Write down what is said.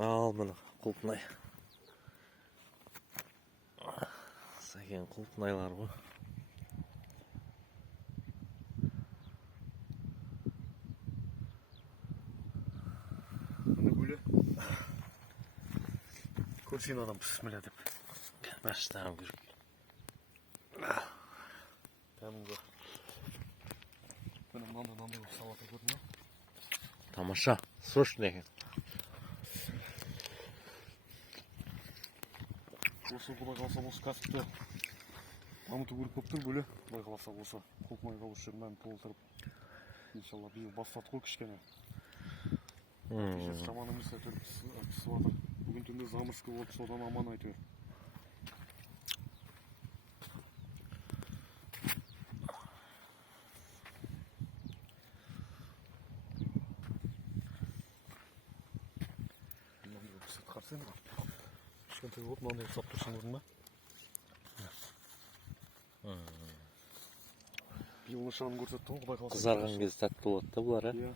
Ал міне құлпынай. Сәкен құлпынайлар ғой. Міне бөле. Көрсен адам бісміллә деп. Баштаған көріп. Кәдімгі. Міне мынандай салаты көрдің бе? Тамаша, сочный екен. Осы құдай қаласа осы кәсіпті дамыту керек болып тұр бөле. Құдай қаласа осы құлпынайға осы жерін бәрін толтырып. Иншалла биыл бастадық қой кішкене. Кеше жаман емес әйтеуір пісіп жатыр. Бүгін түнде замырсқы болды, содан аман әйтеуір. Мынандай пісіп қарсен ба? Кішкентай болып мынандай ұсап тұрсын көрдің ба? Биыл нышанын көрсетті ғой, құдай қаласа. Қызарған кезде тәтті болады да бұлар, Иә.